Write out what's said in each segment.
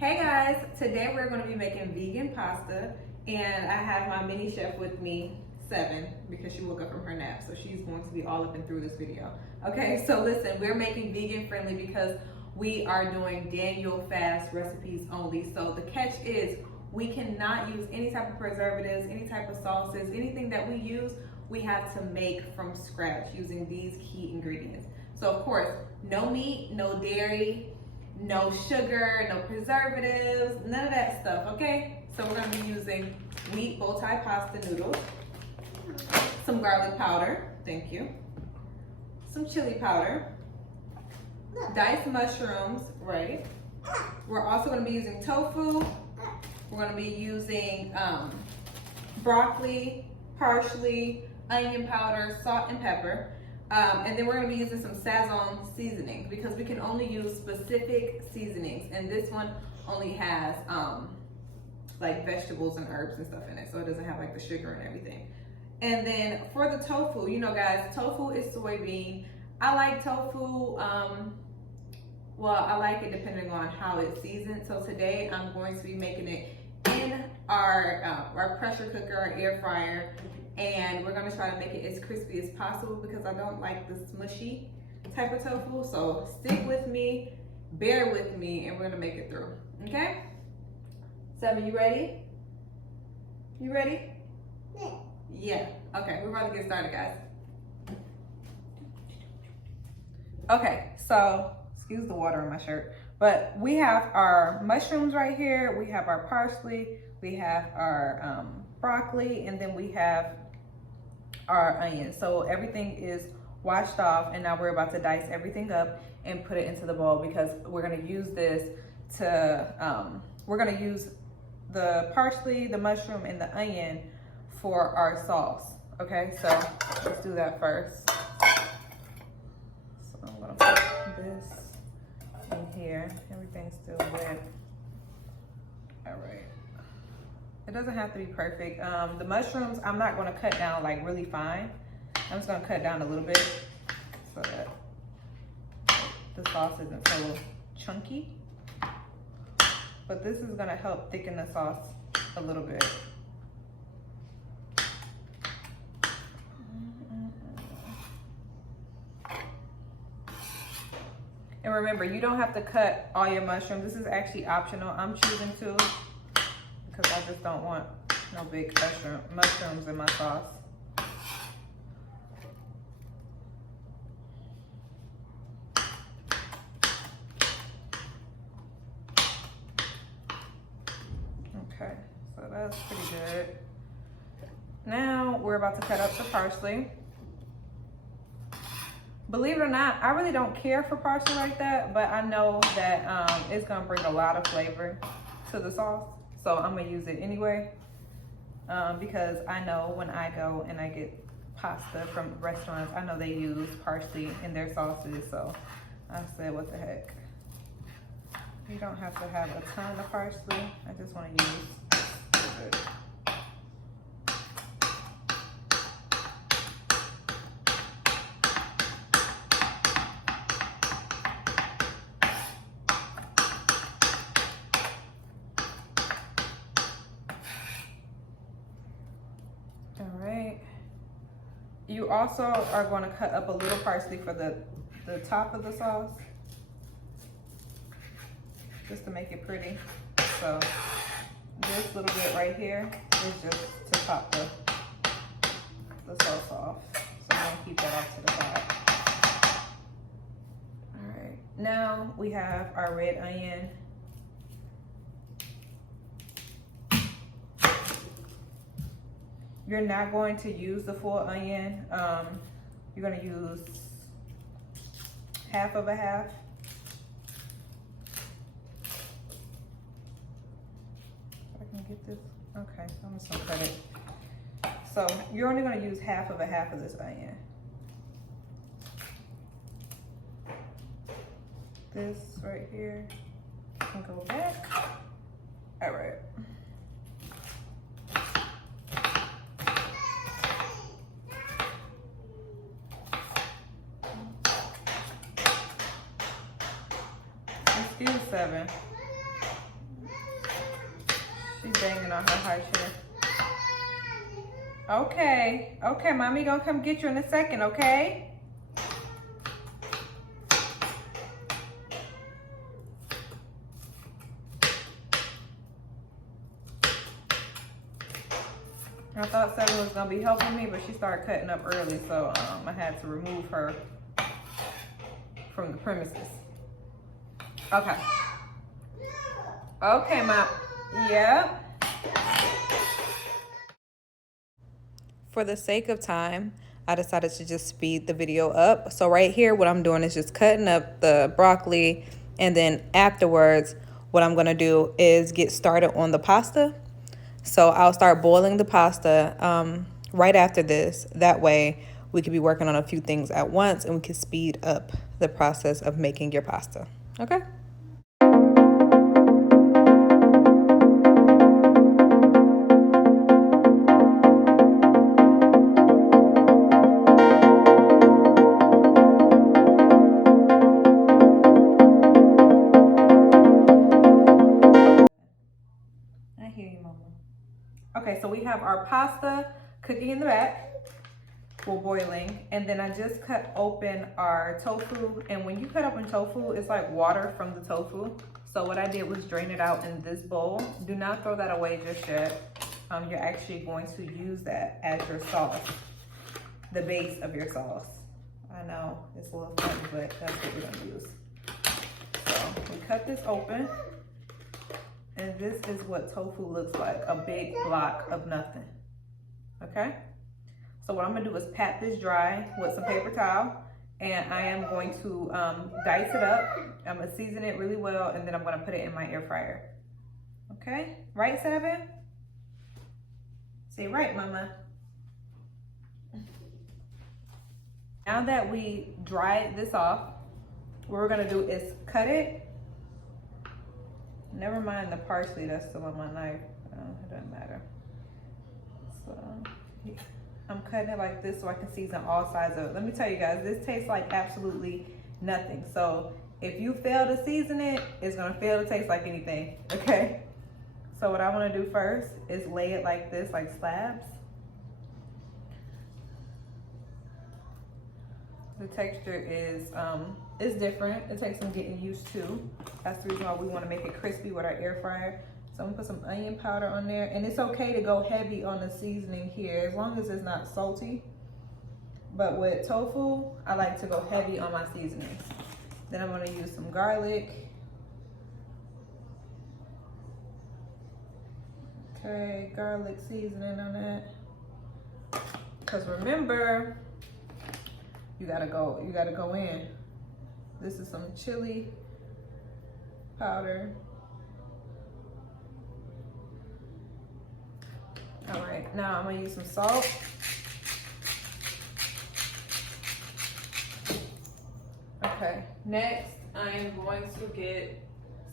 Hey guys, today we're going to be making vegan pasta, and I have my mini chef with me, Seven, because she woke up from her nap, so she's going to be all up and through this video. Okay, so listen, we're making vegan friendly because we are doing Daniel fast recipes only. So the catch is we cannot use any type of preservatives, any type of sauces, anything that we use, we have to make from scratch using these key ingredients. So of course, no meat, no dairy, no sugar, no preservatives, none of that stuff, okay? So we're gonna be using wheat bow tie pasta noodles, some garlic powder, thank you, some chili powder, diced mushrooms, right? We're also gonna be using tofu. We're gonna be using broccoli, parsley, onion powder, salt and pepper. And then we're gonna be using some Sazon seasonings because we can only use specific seasonings. And this one only has like vegetables and herbs and stuff in it. So it doesn't have like the sugar and everything. And then for the tofu, you know guys, tofu is soybean. I like tofu, well, I like it depending on how it's seasoned. So today I'm going to be making it in our pressure cooker, our air fryer. And we're gonna try to make it as crispy as possible because I don't like the smushy type of tofu. So stick with me, bear with me, and we're gonna make it through, okay? Seven, you ready? You ready? Yeah. Yeah, okay, we're about to get started, guys. Okay, so, excuse the water on my shirt, but we have our mushrooms right here, we have our parsley, we have our broccoli, and then we have our onions. So everything is washed off, and now we're about to dice everything up and put it into the bowl because we're gonna use this to, we're gonna use the parsley, the mushroom, and the onion for our sauce. Okay, so let's do that first. So I'm gonna put this in here. Everything's still wet. All right. It doesn't have to be perfect. The mushrooms, I'm not gonna cut down like really fine. I'm just gonna cut down a little bit so that the sauce isn't so chunky. But this is gonna help thicken the sauce a little bit. And remember, you don't have to cut all your mushrooms. This is actually optional. I'm choosing to, because I just don't want no big mushrooms in my sauce. Okay, so that's pretty good. Now we're about to cut up the parsley. Believe it or not, I really don't care for parsley like that, but I know that it's gonna bring a lot of flavor to the sauce. So I'm gonna use it anyway because I know when I go and I get pasta from restaurants, I know they use parsley in their sauces. So I said, what the heck? You don't have to have a ton of parsley. I just wanna use a little bit. You also are going to cut up a little parsley for the top of the sauce, just to make it pretty. So this little bit right here is just to top the sauce off. So I'm going to keep that off to the side. All right, now we have our red onion. You're not going to use the full onion. You're going to use half of a half. If I can get this. Okay, I'm just going to cut it. So you're only going to use half of a half of this onion. This right here can go back. All right. Excuse 7. banging on her high chair. Okay, okay, mommy gonna come get you in a second, okay? I thought Seven was gonna be helping me, but she started cutting up early, so I had to remove her from the premises. Okay. Okay, Mom. Yep. For the sake of time, I decided to just speed the video up. So right here, what I'm doing is just cutting up the broccoli, and then afterwards, what I'm gonna do is get started on the pasta. So I'll start boiling the pasta right after this. That way we could be working on a few things at once and we can speed up the process of making your pasta. Okay? I hear you, Mama. Okay, so we have our pasta cooking in the back, well, boiling, and then I just cut open our tofu. And when you cut open tofu, it's like water from the tofu. So what I did was drain it out in this bowl. Do not throw that away just yet. You're actually going to use that as your sauce, the base of your sauce. I know it's a little funny, but that's what we're gonna use. So we cut this open. And this is what tofu looks like, a big block of nothing, okay? So what I'm gonna do is pat this dry with some paper towel, and I am going to dice it up. I'm gonna season it really well, and then I'm gonna put it in my air fryer, okay? Right, Seven? Say right, Mama. Now that we dried this off, what we're gonna do is cut it. Never mind the parsley that's still on my knife. It doesn't matter. So I'm cutting it like this so I can season all sides of it. Let me tell you guys, this tastes like absolutely nothing. So if you fail to season it, it's gonna fail to taste like anything, okay? So what I wanna do first is lay it like this, like slabs. The texture is different. It takes some getting used to. That's the reason why we want to make it crispy with our air fryer. So I'm gonna put some onion powder on there, and it's okay to go heavy on the seasoning here as long as it's not salty. But with tofu, I like to go heavy on my seasonings. Then I'm gonna use some garlic. Okay, garlic seasoning on that. Because remember, you gotta go in. This is some chili powder. All right, now I'm gonna use some salt. Okay, next I am going to get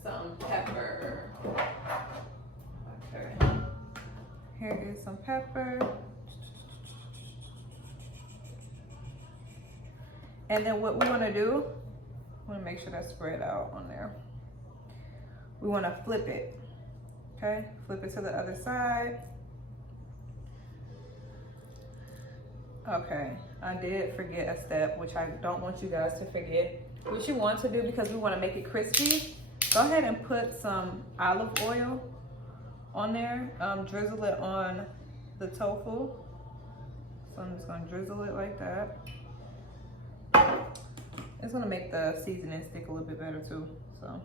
some pepper. Okay, here is some pepper. And then what we want to do, I want to make sure that's spread out on there. We want to flip it, okay? Flip it to the other side. Okay, I did forget a step, which I don't want you guys to forget. What you want to do, because we want to make it crispy, go ahead and put some olive oil on there. Drizzle it on the tofu. So I'm just going to drizzle it like that. It's gonna make the seasoning stick a little bit better too. So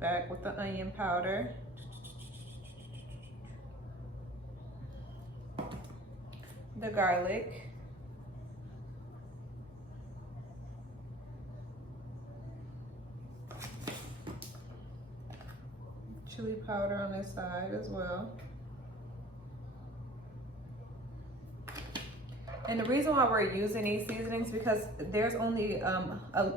back with the onion powder. The garlic. Chili powder on this side as well. And the reason why we're using these seasonings because there's only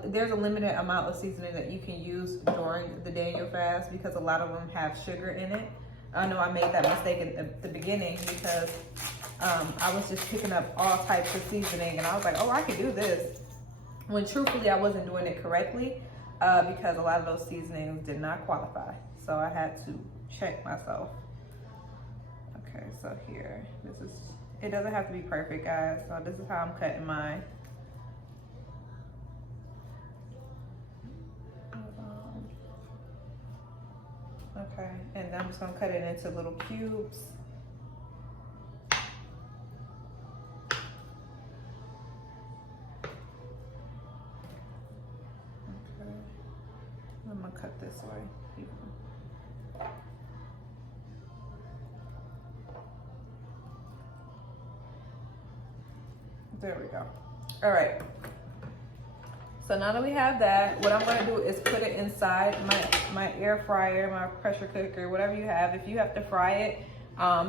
there's a limited amount of seasoning that you can use during the Daniel fast because a lot of them have sugar in it. I know I made that mistake at the beginning because I was just picking up all types of seasoning and I was like, oh, I can do this. When truthfully I wasn't doing it correctly. because a lot of those seasonings did not qualify. So I had to check myself. Okay, so here, it doesn't have to be perfect, guys. So this is how I'm cutting mine. Okay, and I'm just gonna cut it into little cubes. Okay, I'm gonna cut this way. There we go. All right. So now that we have that, what I'm gonna do is put it inside my air fryer, my pressure cooker, whatever you have. If you have to fry it,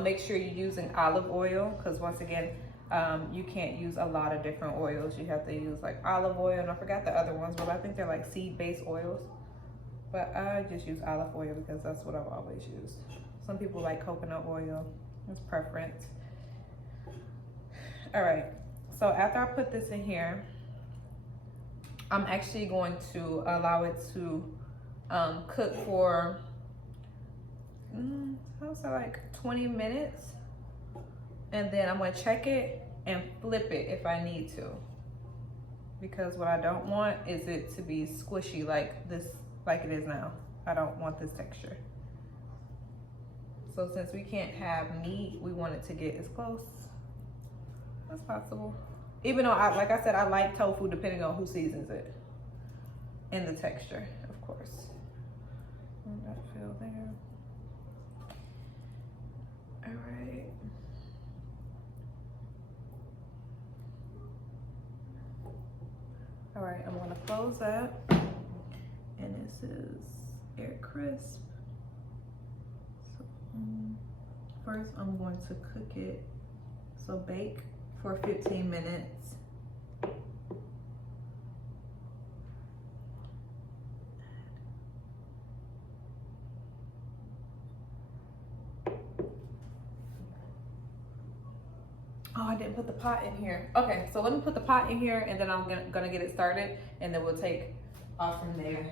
make sure you're using olive oil, because once again, you can't use a lot of different oils. You have to use like olive oil, and I forgot the other ones, but I think they're like seed-based oils. But I just use olive oil because that's what I've always used. Some people like coconut oil. It's preference. All right, so after I put this in here, I'm actually going to allow it to cook for, like 20 minutes. And then I'm gonna check it and flip it if I need to. Because what I don't want is it to be squishy like this, like it is now. I don't want this texture. So since we can't have meat, we want it to get as close as possible. Even though, like I said, I like tofu depending on who seasons it. And the texture, of course. Let that feel there. All right. All right, I'm gonna close that. And this is air crisp. So, first I'm going to cook it, so bake for 15 minutes. Oh, I didn't put the pot in here. Okay, so let me put the pot in here and then I'm gonna get it started and then we'll take off from there.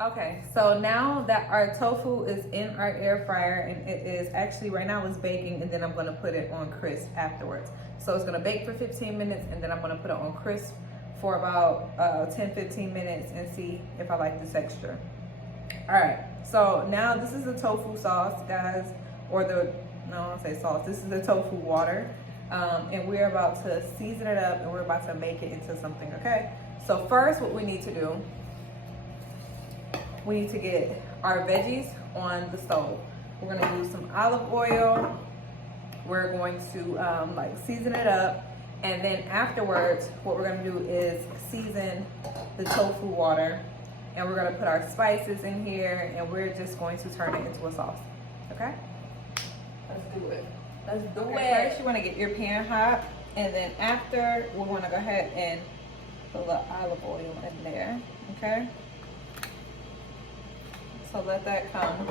Okay, so now that our tofu is in our air fryer and it is actually right now it's baking, and then I'm gonna put it on crisp afterwards. So it's gonna bake for 15 minutes and then I'm gonna put it on crisp for about 10-15 minutes and see if I like the texture. All right, so now this is the tofu sauce, guys, or no, I don't say sauce. This is the tofu water. And we're about to season it up and we're about to make it into something, okay? So first what we need to do, we need to get our veggies on the stove. We're gonna use some olive oil. We're going to like season it up. And then afterwards, what we're gonna do is season the tofu water. And we're gonna put our spices in here and we're just going to turn it into a sauce, okay? Let's do it. Let's do it. First, you want to get your pan hot, and then after, we want to go ahead and put a little olive oil in there, okay? So let that come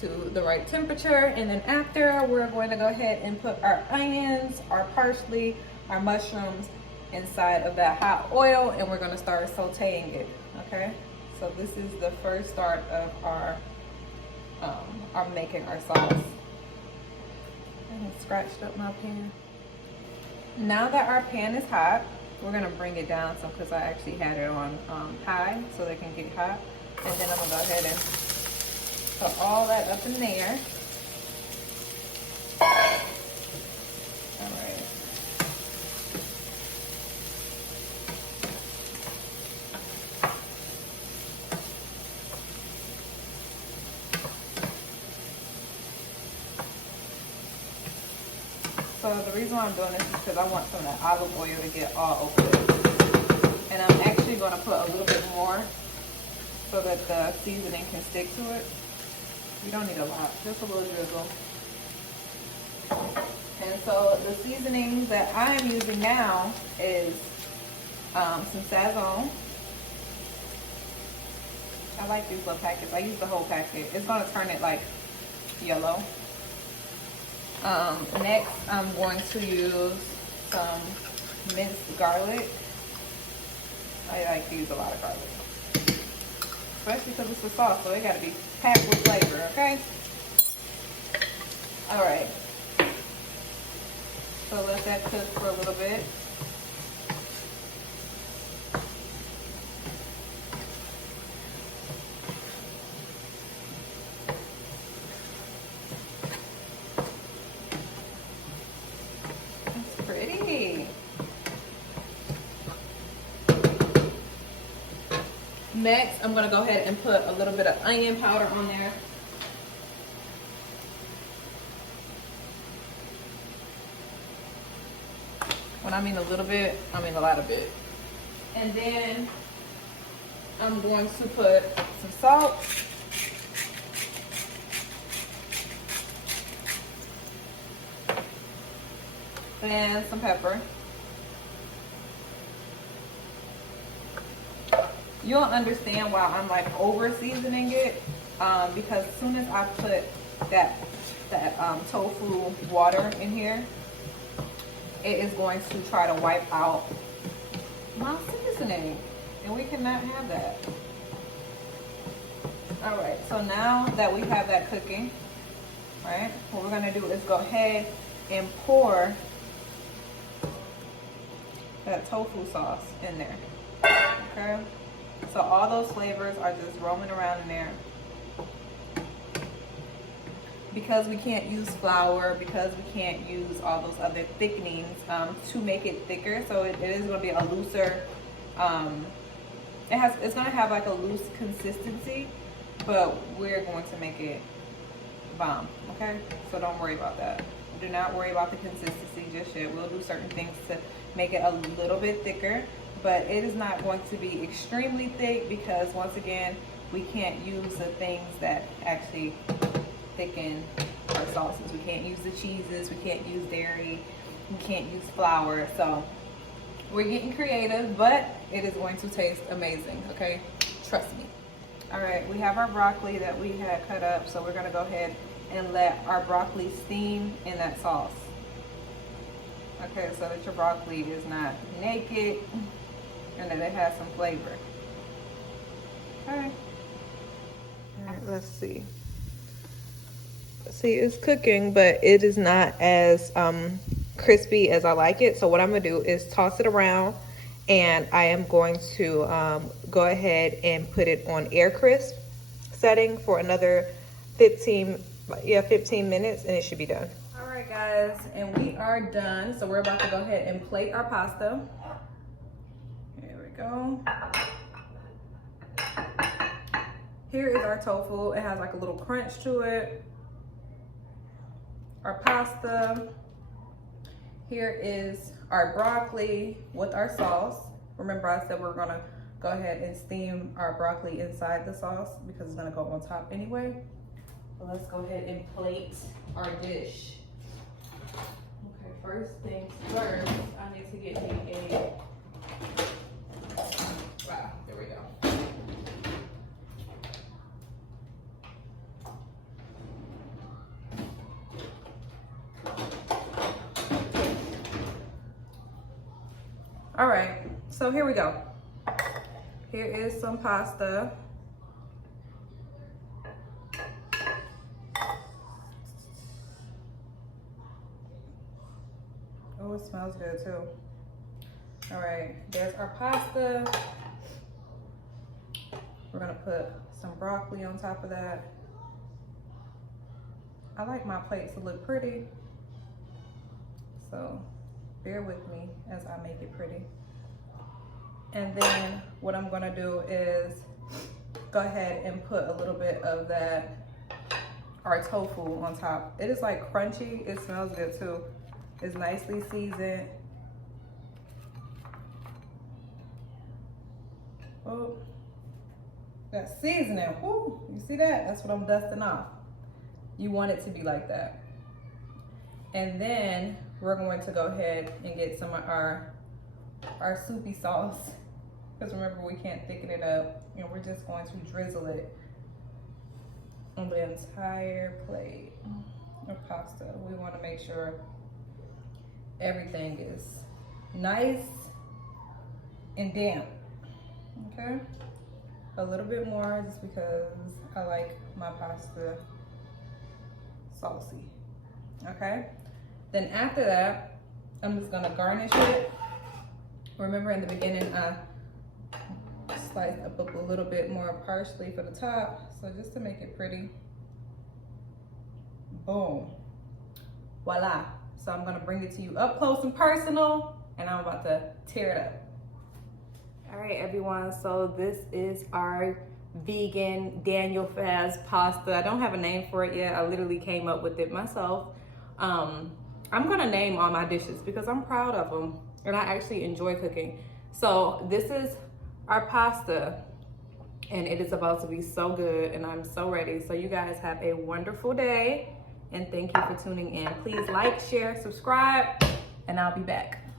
to the right temperature, and then after, we're going to go ahead and put our onions, our parsley, our mushrooms inside of that hot oil, and we're going to start sauteing it, okay? So this is the first start of our making our sauce. I scratched up my pan. Now that our pan is hot, we're gonna bring it down some because I actually had it on high so they can get hot. And then I'm gonna go ahead and put all that up in there. All right. So the reason why I'm doing this is because I want some of that olive oil to get all over this. And I'm actually going to put a little bit more so that the seasoning can stick to it. You don't need a lot, just a little drizzle. And so the seasoning that I am using now is some Sazon. I like these little packets. I use the whole packet. It's going to turn it like yellow. Next, I'm going to use some minced garlic. I like to use a lot of garlic. especially because it's a sauce, so it got to be packed with flavor, okay? All right. So let that cook for a little bit. It's pretty. Next, I'm gonna go ahead and put a little bit of onion powder on there. When I mean a little bit, I mean a lot of bit. And then I'm going to put some salt. And some pepper. You'll understand why I'm like over seasoning it, because as soon as I put that tofu water in here, it is going to try to wipe out my seasoning, and we cannot have that. All right, so now that we have that cooking, right, what we're gonna do is go ahead and pour that tofu sauce in there, okay? So all those flavors are just roaming around in there. Because we can't use flour, because we can't use all those other thickenings to make it thicker, so it is going to be a looser, it's going to have like a loose consistency, but we're going to make it bomb, okay? So don't worry about that. Do not worry about the consistency just yet. We'll do certain things to make it a little bit thicker, but it is not going to be extremely thick because, once again, we can't use the things that actually thicken our sauces. We can't use the cheeses, we can't use dairy, we can't use flour. So we're getting creative, but it is going to taste amazing, okay? Trust me. All right, we have our broccoli that we had cut up, so we're gonna go ahead and let our broccoli steam in that sauce. Okay, so that your broccoli is not naked and that it has some flavor. Okay. All right, let's see. See, it's cooking, but it is not as crispy as I like it. So what I'm gonna do is toss it around, and I am going to go ahead and put it on air crisp setting for another 15 minutes, and it should be done. All right, guys, and we are done. So we're about to go ahead and plate our pasta. Here we go. Here is our tofu. It has like a little crunch to it. Our pasta. Here is our broccoli with our sauce. Remember I said we're gonna go ahead and steam our broccoli inside the sauce because it's gonna go on top anyway. So let's go ahead and plate our dish. Okay, first things first, I need to get me a, wow, there we go. All right, so here we go. Here is some pasta. Oh, it smells good too. All right, there's our pasta. We're gonna put some broccoli on top of that. I like my plates to look pretty, so bear with me as I make it pretty. And then what I'm gonna do is go ahead and put a little bit of that, our tofu on top. It is like crunchy, it smells good too. It's nicely seasoned. Oh, that seasoning, whoo, you see that? That's what I'm dusting off. You want it to be like that. And then we're going to go ahead and get some of our soupy sauce, because remember, we can't thicken it up, and we're just going to drizzle it on the entire plate of pasta. We want to make sure everything is nice and damp, okay? a little bit more just because I like my pasta saucy. Okay, then after that, I'm just gonna garnish it. Remember in the beginning, I sliced up a little bit more parsley for the top, so just to make it pretty. Boom, voila. So I'm gonna bring it to you up close and personal, and I'm about to tear it up. All right, everyone, so this is our vegan Daniel Faz pasta. I don't have a name for it yet. I literally came up with it myself. I'm gonna name all my dishes because I'm proud of them and I actually enjoy cooking. So this is our pasta and it is about to be so good and I'm so ready. So you guys have a wonderful day and thank you for tuning in. Please like, share, subscribe, and I'll be back.